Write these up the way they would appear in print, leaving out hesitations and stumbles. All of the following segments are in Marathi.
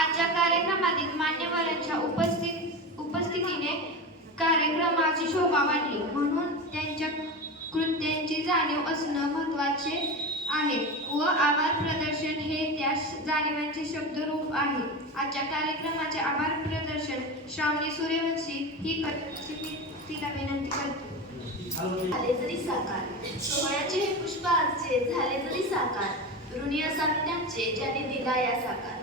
आजच्या कार्यक्रमातील मान्यवरांच्या उपस्थितीने कार्यक्रमाची शोभा वाढली, म्हणून त्यांच्या कृत्यांची जाणीव असणं महत्त्वाचे आहे व आभार प्रदर्शन हे त्या जाणीवांचे शब्दरूप आहे. आजच्या कार्यक्रमाचे आभार प्रदर्शन श्रावणी सूर्यवंशी ही तिला विनंती करते. झाले जरी साकार सोहळ्याचे हे पुष्प आजचे झाले जरी साकार, ऋणी असावे त्यांचे ज्याने दिला या साकार.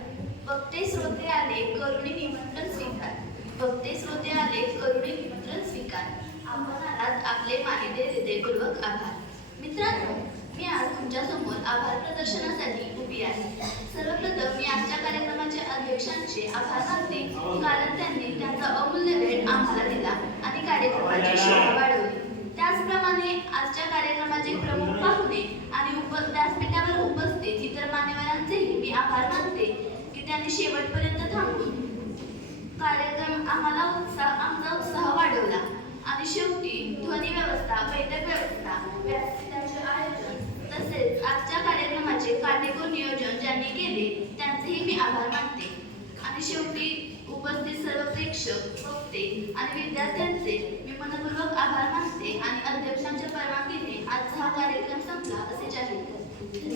वक्ते श्रोते आले करुणी निमंत्रण स्वीकार, वक्ते श्रोते आले करुणी निमंत्रण स्वीकार. आपण आलात आपले मानिते हृदयपूर्वक आभार. मित्रांनो, मी आज तुमच्या समोर आभार प्रदर्शनासाठी उभी आहे. सर्वप्रथम मी आजच्या कार्यक्रमाचे अध्यक्षांचे आभार मानते, कारण त्यांनी त्यांचा अमूल्य वेळ आम्हाला दिला आणि कार्यक्रमाची शोभा वाढवली. त्याचप्रमाणे आजच्या कार्यक्रमाचे प्रमुख पाहुणे आणि व्यासपीठावर उपस्थित इतर मान्यवरांचेही मी आभार मानते की त्यांनी शेवटपर्यंत थांबून कार्यक्रम आमचा उत्साह वाढवला. आणि शेवटी ध्वनी व्यवस्था, बैठक व्यवस्था, व्यासपीठाचे आयोजन तसेच आजच्या कार्यक्रमाचे काटेकोर नियोजन ज्यांनी केले त्यांचेही मी आभार मानते. आणि शेवटी उपस्थित सर्व प्रेक्षक, वक्ते आणि विद्यार्थ्यांचे मी मनपूर्वक आभार मानते आणि अध्यक्षांच्या परवानगीने आजचा हा कार्यक्रम संपला असे जाहीर करते.